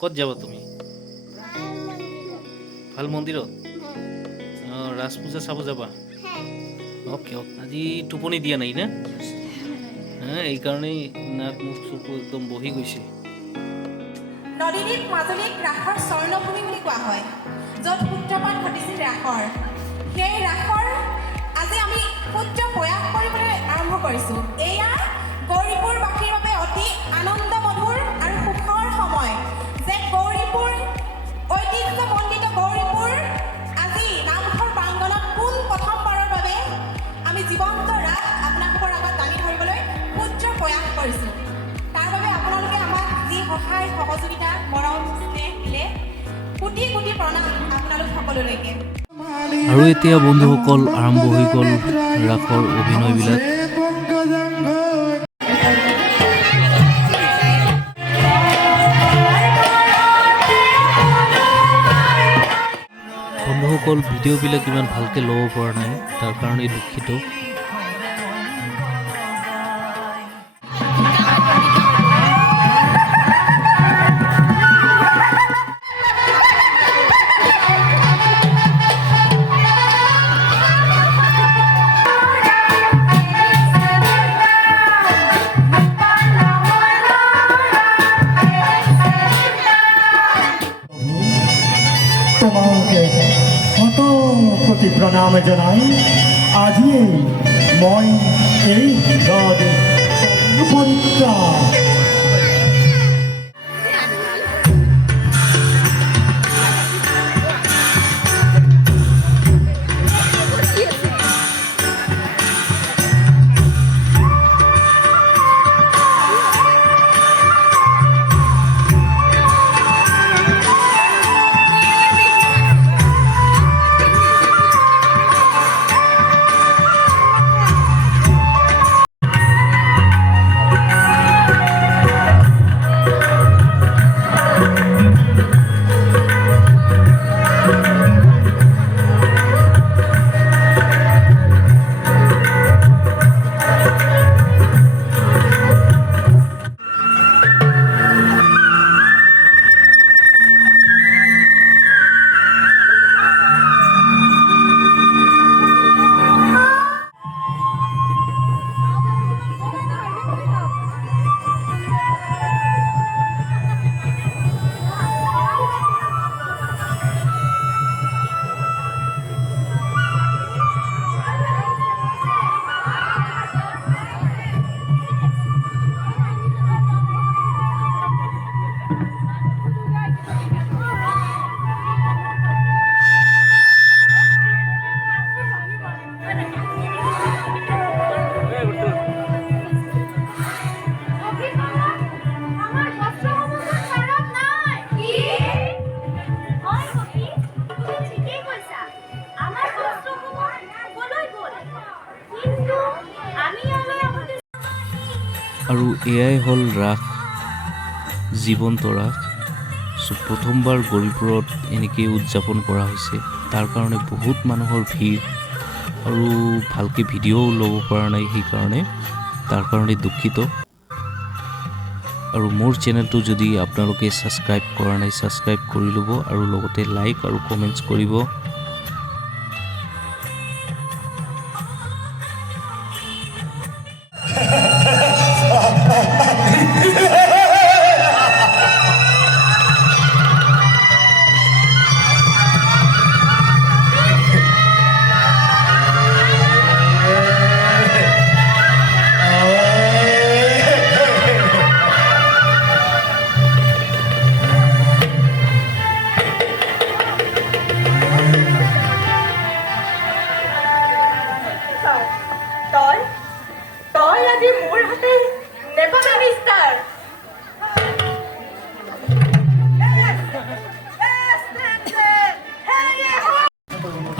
ক'ত যাবা তুমি? ভাল মন্দিৰত ৰাস পূজা চাব যাবা? অ'কে আজি টোপনি দিয়া নাই না? এইকাৰণেই নাক মুখ চকু একদম বহি গৈছে। নদীদ্বীপ মাজুলীক ৰাসৰ স্বৰ্ণভূমি বুলি কোৱা হয়, য'ত সূত্ৰপাত ঘটিছিল ৰাসৰ। সেই ৰাসৰ আজি আমি সূত্ৰ প্ৰয়াস কৰিবলৈ আৰম্ভ কৰিছোঁ। এয়া গৌৰীপুৰবাসীৰ বাবে অতি আনন্দমধুৰ আৰু সুখৰ সময় যে গৌৰীপুৰ ঐতিহ্যমণ্ডিত গৌৰীপুৰ আজি নামঘৰ প্ৰাংগণত প্ৰথমবাৰৰ বাবে আমি জীৱন্ত ৰাস আপোনালোকৰ আগত দাঙি ধৰিবলৈ সূত্ৰ প্ৰয়াস কৰিছোঁ। তাৰ বাবে আপোনালোকে আমাক যি সহায় সহযোগিতা মৰম স্নেহ দিলে কোটি কোটি প্ৰণাম আপোনালোক সকলোলৈকে। আৰু এতিয়া বন্ধুসকল আৰম্ভ হৈ গ'ল ৰাসৰ অভিনয়বিলাক। বন্ধুসকল ভিডিঅ'বিলাক ইমান ভালকৈ ল'ব পৰা নাই, তাৰ কাৰণে দুখিত। তোমাকে শত কোটি প্ৰণাম জনাই আজি মই এই পবিত্ৰ আৰু এয়াই হ'ল ৰাস, জীৱন্ত ৰাস। প্ৰথমবাৰ গৌৰীপুৰত এনেকৈ উদযাপন কৰা হৈছে, তাৰ কাৰণে বহুত মানুহৰ ভিৰ আৰু ভালকৈ ভিডিঅ'ও ল'ব পৰা নাই, সেইকাৰণে তাৰ কাৰণে দুখিত। আৰু মোৰ চেনেলটো যদি আপোনালোকে ছাবস্ক্ৰাইব কৰা নাই ছাবস্ক্ৰাইব কৰি ল'ব আৰু লগতে লাইক আৰু কমেণ্টছ কৰিব।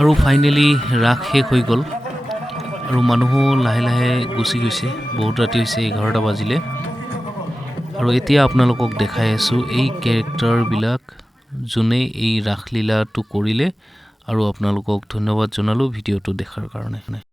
আৰু ফাইনেলি ৰাস শেষ হৈ গ'ল আৰু মানুহো লাহে লাহে গুচি গৈছে। বহুত ৰাতি হৈছে, 11টা বাজিলে। আৰু এতিয়া আপোনালোকক দেখাই আছোঁ এই কেৰেক্টাৰবিলাক যোনে এই ৰাসলীলাটো কৰিলে, আৰু আপোনালোকক ধন্যবাদ জনালোঁ ভিডিঅ'টো দেখাৰ কাৰণে।